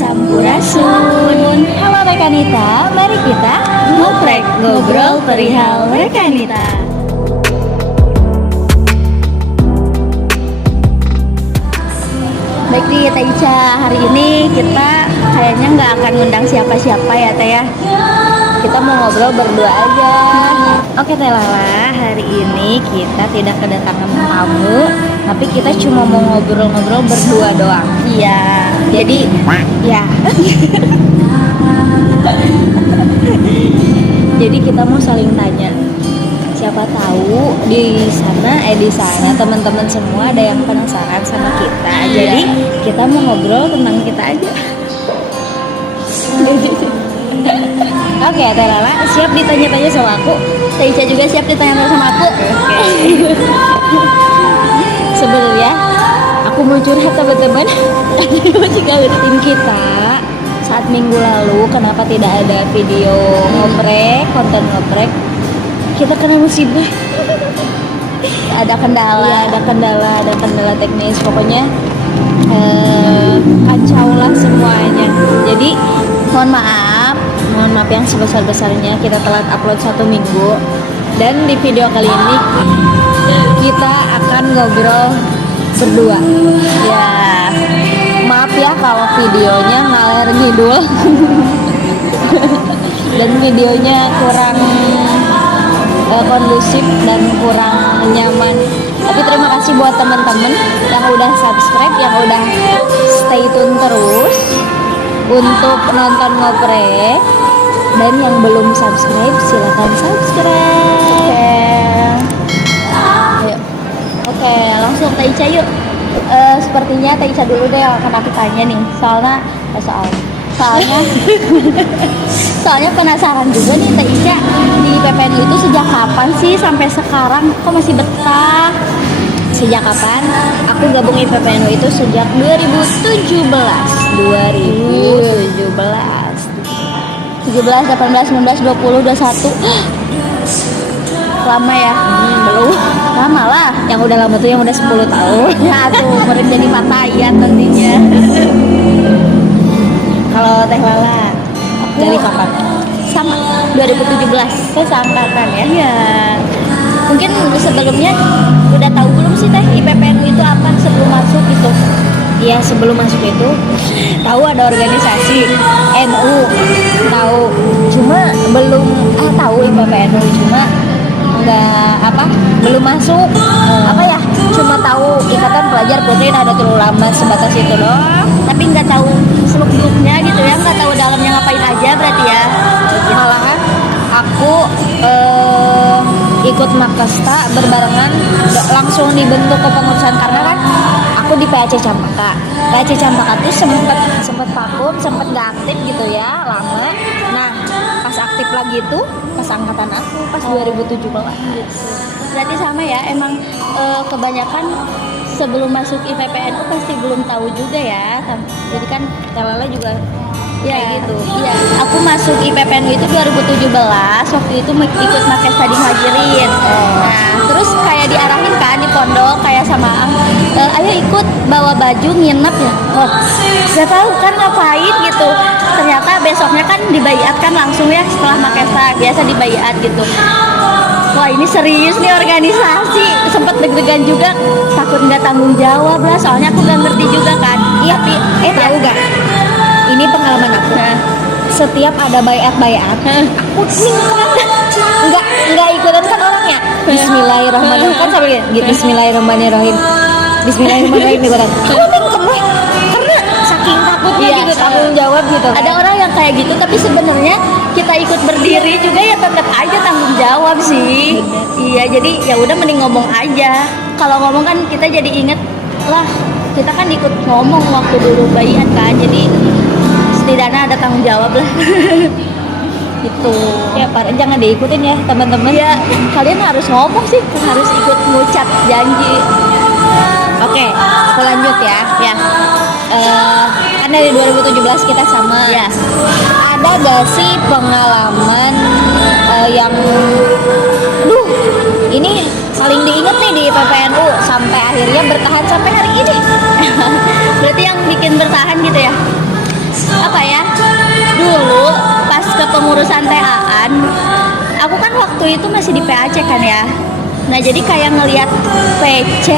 Sampurasun. Halo Rekanita, mari kita ngoprek ngobrol perihal Rekanita. Baik nih Teh Ica, hari ini kita kayaknya nggak akan ngundang siapa-siapa ya Teh ya. Kita mau ngobrol berdua aja. Oke Teh Lala, hari ini kita tidak kedatangan tamu, tapi kita cuma mau ngobrol-ngobrol berdua doang. Iya. Jadi ya. Jadi kita mau saling tanya. Siapa tahu di sana teman-teman semua ada yang penasaran sama kita. Jadi kita mau ngobrol tentang kita aja. Oke, Teh Lala siap ditanya-tanya sama aku. Teh Ica juga siap ditanya sama aku. Sebenarnya aku mau curhat teman-teman. Tim kita saat minggu lalu kenapa tidak ada video ngoprek, konten ngoprek? Kita kena musibah. Ada kendala teknis. Pokoknya kacau lah semuanya. Jadi mohon maaf yang sebesar-besarnya kita telat upload 1 minggu. Dan di video kali ini kita akan ngobrol berdua. Ya, maaf ya kalau videonya ngalir ngidul. Dan videonya kurang kondusif dan kurang nyaman. Tapi terima kasih buat teman-teman yang udah subscribe, yang udah stay tune terus untuk nonton ngoprek. Dan yang belum subscribe silahkan subscribe. Oke, langsung Teh Ica yuk. Sepertinya Teh Ica dulu deh yang akan aku tanya nih. Soalnya penasaran juga nih Teh Ica, di PPNU itu sejak kapan sih sampai sekarang kok masih betah? Sejak kapan? Aku gabung di PPNU itu sejak 2017, 17, 18, 19, 20, 21. Lama ya? Belum. Lama lah. Yang udah lama tuh yang udah 10 tahun. Ya tuh, murid jadi patayan nantinya. Kalau Teh Lala, aku dari kapan? Sama 2017. Saya seangkatan ya? Iya. Mungkin sebelumnya udah tahu belum sih Teh IPPNU itu apa sebelum masuk itu? Iya, sebelum masuk itu tahu ada organisasi NU, tahu. Cuma belum tahu IPPNU, cuma belum masuk. Cuma tahu Ikatan Pelajar Putri Nahdlatul Ulama, sebatas itu doang. Tapi nggak tahu seluk-beluknya gitu ya, nggak tahu dalamnya ngapain aja berarti ya. Malahan aku ikut Makasta berbarengan langsung dibentuk kepengurusan karena kan aku di PAC Campaka. PAC Campaka tuh sempat vakum, sempat nggak aktif gitu ya lama. Nah pas aktif lagi tuh pas angkatan aku pas 2017 gitu. Berarti sama ya, emang kebanyakan sebelum masuk IPPNU pasti belum tahu juga ya. Jadi kan Teh Lala juga kayak gitu. Iya, aku masuk IPPNU itu 2017. Waktu itu ikut Makesta di Muhajirin. Nah, terus kayak diarahin kan di pondok kayak sama ayo ikut bawa baju nginep ya. Oh, gak tahu kan ngapain gitu. Ternyata besoknya kan dibaiat kan langsung ya setelah Makesta, biasa dibaiat gitu. Wah ini serius nih organisasi. Sempet deg-degan juga, takut nggak tanggung jawab lah. Soalnya aku nggak ngerti juga kan. Iya, tapi tahu gak? Ini pengalaman aku. Setiap ada bayat-bayat, aku nggak ikutan kan orangnya. Bismillahirrahmanirrahim kan sampai gitu. Bismillahirrahmanirrahim ikutan. Karena saking takutnya gitu tanggung jawab gitu. Ada orang yang kayak gitu, tapi sebenarnya kita ikut berdiri juga ya tetap aja tanggung jawab sih. Iya, jadi ya udah mending ngomong aja. Kalau ngomong kan kita jadi inget lah, kita kan ikut ngomong waktu dulu bayat kan, jadi setidaknya ada tanggung jawab lah. Gitu ya, jangan diikutin ya teman-teman ya, kalian harus ngomong sih, harus ikut ngucap janji. Oke, aku lanjut ya. Kan dari 2017 kita sama ya. Ada gak sih pengalaman yang ini paling diinget nih di PPNU sampai akhirnya bertahan sampai hari ini? Berarti yang bikin bertahan gitu ya? apa ya, dulu pas kepengurusan TAan, aku kan waktu itu masih di PAC kan ya. Nah jadi kayak ngelihat PC,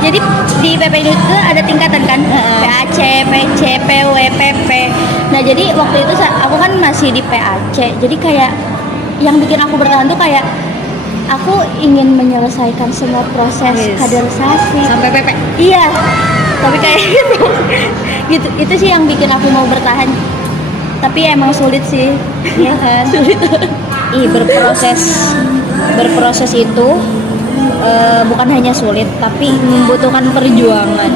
jadi di PPNU itu ada tingkatan kan, PAC, PC, PW, PP. Nah jadi waktu itu aku kan masih di PAC, jadi kayak yang bikin aku bertahan tuh kayak aku ingin menyelesaikan semua proses kaderisasi sampai PP. Iya, tapi kayak gitu. Itu sih yang bikin aku mau bertahan. Tapi emang sulit sih, Iya kan? sulit. Berproses itu bukan hanya sulit, tapi membutuhkan perjuangan.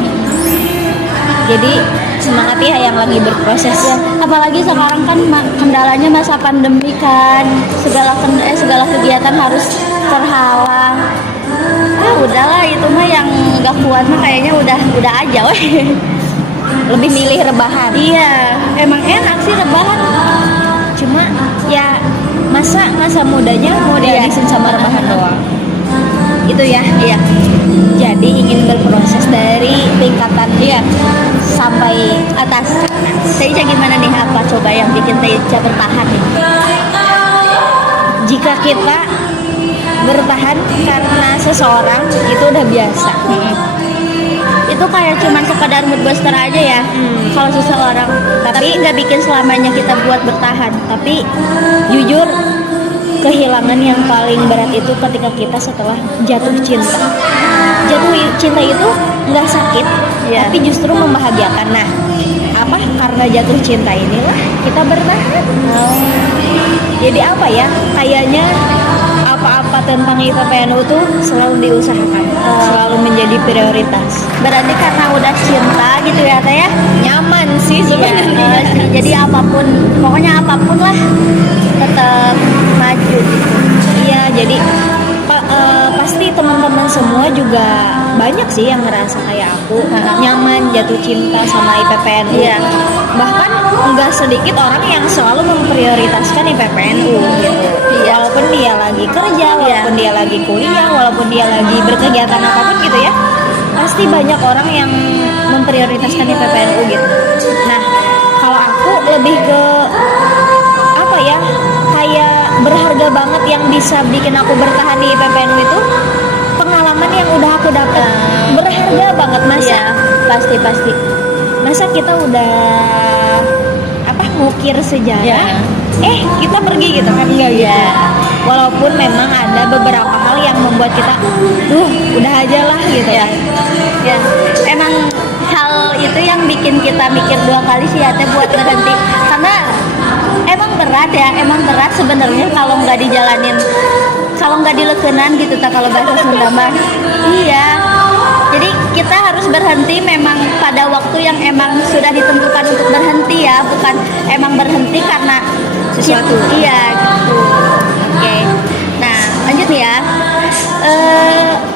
Jadi semangati yang lagi berproses. Ya, apalagi sekarang kan kendalanya masa pandemi kan, segala kegiatan harus terhalang. Udahlah itu mah yang nggak kuat mah kayaknya udah aja weh. Lebih milih rebahan. Iya, emang enak sih rebahan. Cuma ya masa mudanya mau dihabisin sama rebahan doang. Itu ya. Iya. Jadi ingin berproses dari tingkatan sampai atas. Teica gimana nih, apa coba yang bikin Teica bertahan nih? Jika kita bertahan karena seseorang itu udah biasa. Itu kayak cuman sekadar mood booster aja ya. Kalau seseorang, tapi nggak bikin selamanya kita buat bertahan. Tapi jujur, kehilangan yang paling berat itu ketika kita setelah jatuh cinta. Jatuh cinta itu nggak sakit, tapi justru membahagiakan. Nah, karena jatuh cinta inilah kita bertahan. Jadi apa ya? Kayaknya apa-apa tentang IPPNU tuh selalu diusahakan, selalu menjadi prioritas. Berarti karena udah cinta gitu ya Teh ya? Nyaman sih sebenarnya. Jadi pokoknya apapun lah tetap maju gitu. Iya, jadi pasti teman-teman semua juga banyak sih yang ngerasa kayak aku nyaman jatuh cinta sama IPPNU. Iya. Bahkan nggak sedikit orang yang selalu memprioritaskan IPPNU gitu. Iya. Walaupun dia lagi kerja, walaupun dia lagi kuliah, walaupun dia lagi berkegiatan apapun gitu ya, pasti banyak orang yang memprioritaskan IPPNU gitu. Nah, kalau aku lebih ke apa ya, kayak berharga banget yang bisa bikin aku bertahan di IPPNU itu pengalaman yang udah aku dapat. Berharga banget masa. Iya, pasti. Masa kita udah ngukir sejarah, kita pergi gitu kan, enggak gitu. Walaupun memang ada beberapa hal yang membuat kita udah aja lah gitu ya. Emang hal itu yang bikin kita mikir dua kali sih ya Teh buat berhenti, karena emang berat sebenarnya kalau nggak dijalanin, kalau nggak dilekunan gitu kalau bahasa Sunda mah. Iya, jadi kita harus berhenti memang pada waktu yang emang sudah ditentukan untuk berhenti ya, bukan emang berhenti karena sesuatu. Iya gitu. Oke. Nah lanjut ya.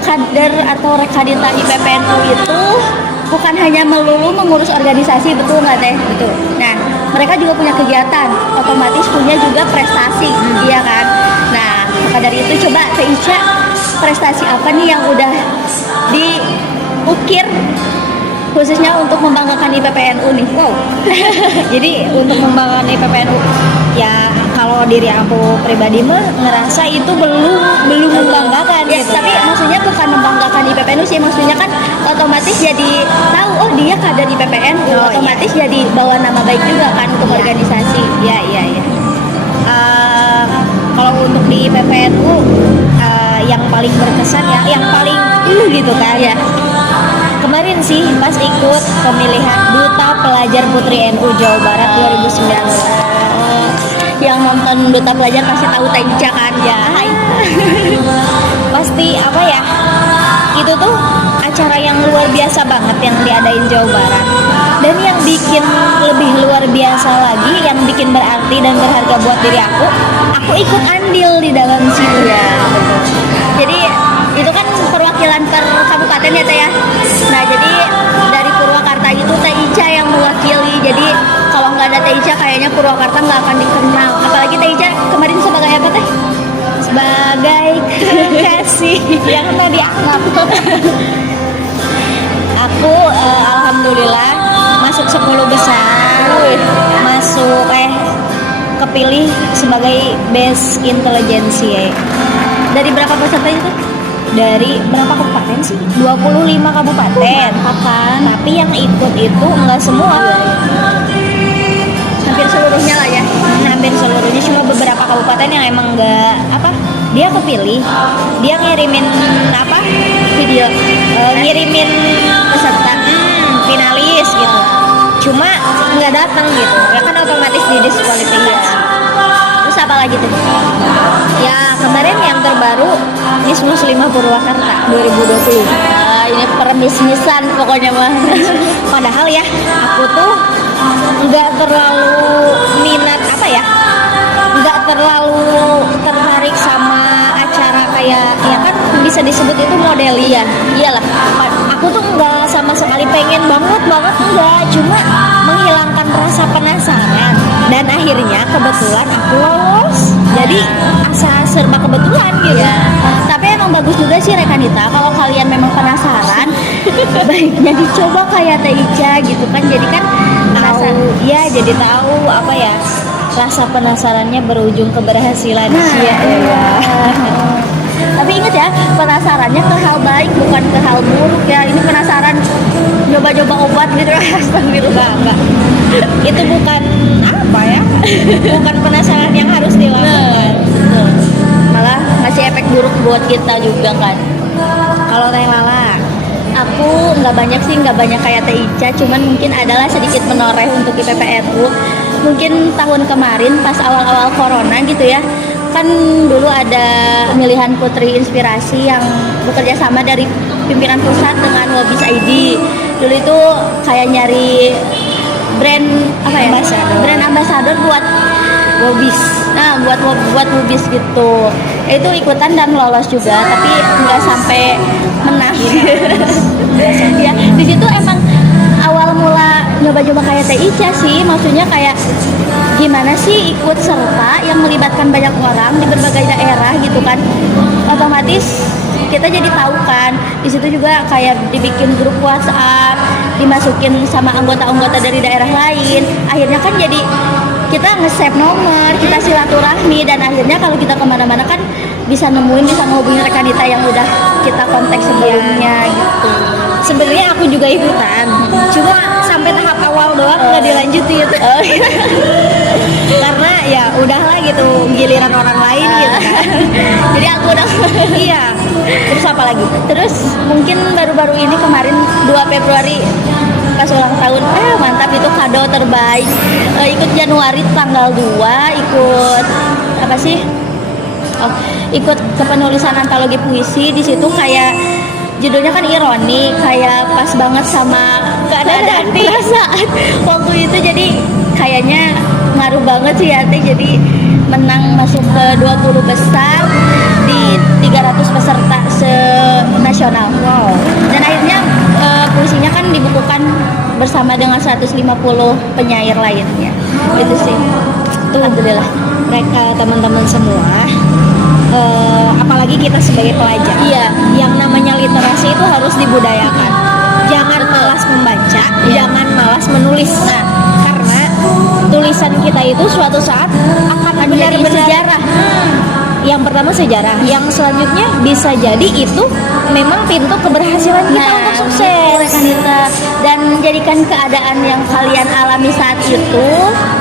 Kader atau rekadita IPPNU itu bukan hanya melulu mengurus organisasi, betul nggak Teh? Betul. Nah, mereka juga punya kegiatan, otomatis punya juga prestasi, iya kan? Nah, maka dari itu coba Teh Ica, prestasi apa nih yang udah diukir khususnya untuk membanggakan IPPNU nih? Wow. Jadi untuk membanggakan IPPNU, ya kalau diri aku pribadi mah ngerasa itu belum membanggakan ya, gitu. Tapi maksudnya bukan membanggakan IPPNU sih, maksudnya kan otomatis jadi tahu dia kader IPPNU, otomatis jadi bawa nama baik juga kan untuk organisasi. Iya. Kalau untuk di IPPNU yang paling berkesan ya, yang paling gitu kan. Ya. Kemarin sih pas ikut pemilihan Duta Pelajar Putri NU Jawa Barat 2019. Yang nonton Duta Pelajar pasti tahu Teh Ica kan ya. Hai. Pasti apa ya? Itu tuh acara yang luar biasa banget yang diadain Jawa Barat. Dan yang bikin lebih luar biasa lagi, yang bikin berarti dan berharga buat diri aku ikut andil di dalam situ ya. Jadi itu kan perwakilan per kabupaten ya Teh ya. Nah jadi dari Purwakarta itu Teh Ica yang mewakili. Jadi kalau nggak ada Teh Ica kayaknya Purwakarta nggak akan dikenal. Apalagi Teh Ica kemarin sebagai apa Teh? Sebagai kekasih yang tadi anggap. Aku alhamdulillah masuk 10 besar. kepilih sebagai best intelligence. Dari berapa peserta itu? Dari berapa kabupaten sih? 25 kabupaten. Akan Tapi yang ikut itu enggak semua. hampir seluruhnya lah ya. Hampir seluruhnya, cuma beberapa kabupaten yang emang enggak dia kepilih. Dia ngirimin video, ngirimin peserta finalis gitu. Cuma nggak datang gitu. Ya kan otomatis didiskualifikasi. Terus apa lagi tuh? Ya kemarin yang terbaru Miss Muslimah Purwakarta 2020. Ini perbisnisan pokoknya mah. Padahal ya aku tuh nggak terlalu minat nggak terlalu tertarik sama acara kayak ya kan bisa disebut itu model ya. Iyalah. Aku tuh nggak sama sekali pengen banget enggak, cuma menghilangkan rasa penasaran dan akhirnya kebetulan aku lolos. Jadi asa serba kebetulan gitu. Ya. Tapi emang bagus juga sih Rekanita, kalau kalian memang penasaran baiknya dicoba kayak Teh Ica gitu kan. Jadi kan jadi tahu rasa penasarannya berujung keberhasilan. Tapi ingat ya, penasarannya ke hal baik bukan ke hal buruk ya. Ini penasaran coba-coba obat gitu. Astagfirullah. Enggak. Itu bukan bukan penasaran yang harus dilakukan. Malah ngasih efek buruk buat kita juga kan. Kalau Teh Lala, aku nggak banyak kayak Teh Ica, cuman mungkin adalah sedikit menoreh untuk IPPNU. Mungkin tahun kemarin pas awal-awal corona gitu ya, kan dulu ada pemilihan Putri Inspirasi yang bekerja sama dari pimpinan pusat dengan Wobis ID. Dulu itu kayak nyari brand brand ambassador buat Wobis. Nah, buat Wobis gitu. Itu ikutan dan lolos juga, tapi nggak sampai menang. Ya, di situ emang awal mula nyoba-nyoba kayak Teh Ica sih, maksudnya kayak gimana sih ikut serta yang melibatkan banyak orang di berbagai daerah gitu kan. Otomatis kita jadi tahu kan, di situ juga kayak dibikin grup WhatsApp, dimasukin sama anggota-anggota dari daerah lain. Akhirnya kan jadi kita nge-save nomor, kita silaturahmi, dan akhirnya kalau kita kemana-mana kan bisa ngehubungin Rekanita yang udah kita kontak sebelumnya gitu. sebenarnya aku juga ikutan, cuma sampai tahap awal doang nggak dilanjutin. Karena ya udahlah gitu, giliran orang lain gitu kan. Jadi aku udah Iya. Terus apa lagi? Terus mungkin baru-baru ini kemarin 2 Februari pas ulang tahun, mantap itu kado terbaik. Ikut Januari tanggal 2, ikut apa sih? Ikut kepenulisan antologi puisi. Di situ kayak judulnya kan ironi, kayak pas banget sama keadaan perasaan waktu itu. Jadi kayaknya ngaruh banget sih ya Teh. Jadi menang masuk ke 20 besar di 300 peserta se-nasional. Wow. Dan akhirnya puisinya kan dibukukan bersama dengan 150 penyair lainnya. Itu sih. Alhamdulillah. Mereka teman-teman semua, apalagi kita sebagai pelajar, yang namanya literasi itu harus dibudayakan. Jangan malas membaca, jangan malas menulis. Nah, karena tulisan kita itu suatu saat akan menjadi sejarah. Yang pertama sejarah, yang selanjutnya bisa jadi itu memang pintu keberhasilan kita untuk sukses. Rekanita, dan menjadikan keadaan yang kalian alami saat itu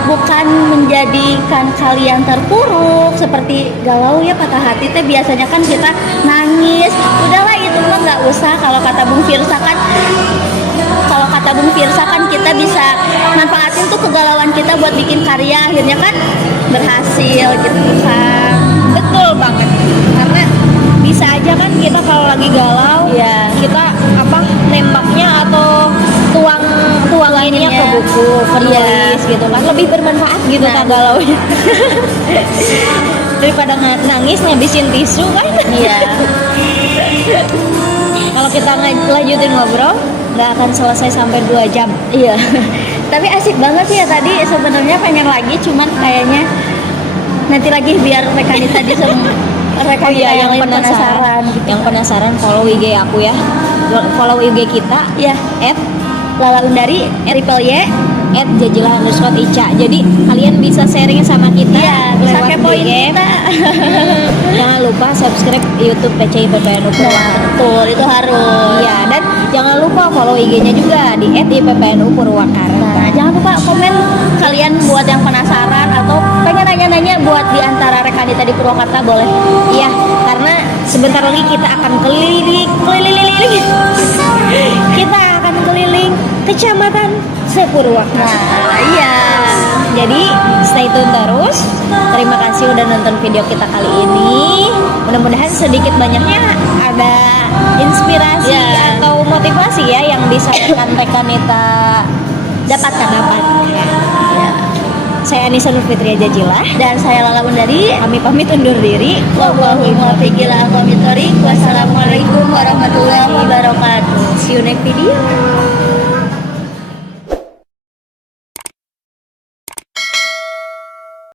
bukan menjadikan kalian terpuruk seperti galau ya, patah hati teh biasanya kan kita nangis. Udahlah itu mah nggak usah. Kalau kata Bung Firsa kan kita bisa manfaatin tuh kegalauan kita buat bikin karya, akhirnya kan berhasil gitu kan. Betul banget, karena bisa aja kan kita kalau lagi galau, kita nembaknya atau tuanginnya ke buku, penulis gitu kan, lebih bermanfaat gitu kan galaunya. Daripada nangis ngabisin tisu kan. Kalau kita lanjutin ngobrol nggak akan selesai sampai 2 jam. Tapi asik banget sih ya tadi. Sebenarnya pengen lagi, cuman kayaknya nanti lagi biar Rekanita yang penasaran, gitu. Yang penasaran follow IG aku ya, follow IG kita ya, Lala Undari Triple Y. @jajilah_ica. Jadi kalian bisa sharing sama kita Iya, bisa lewat kepoin DM. kita. Jangan lupa subscribe YouTube PCI PPNU Purwakarta. Betul, itu harus. Iya, dan jangan lupa follow IG-nya juga di @ippnu Purwakarta. Nah, jangan lupa komen kalian buat yang penasaran atau pengen nanya-nanya buat di antara rekanita di Purwakarta boleh. Iya, karena sebentar lagi kita akan keliling. Kita akan keliling kecamatan sepurwakarta. Nah, iya. Jadi stay tune terus. Terima kasih udah nonton video kita kali ini. Mudah-mudahan sedikit banyaknya ada inspirasi Ya. atau motivasi ya yang bisa rekan-rekan kita Dapatkan. Ya. Saya Anissa Nurfitria Jajilah. Dan saya Lala Undari. Kami pamit undur diri. Wallahul muwaffiq ila aqwamit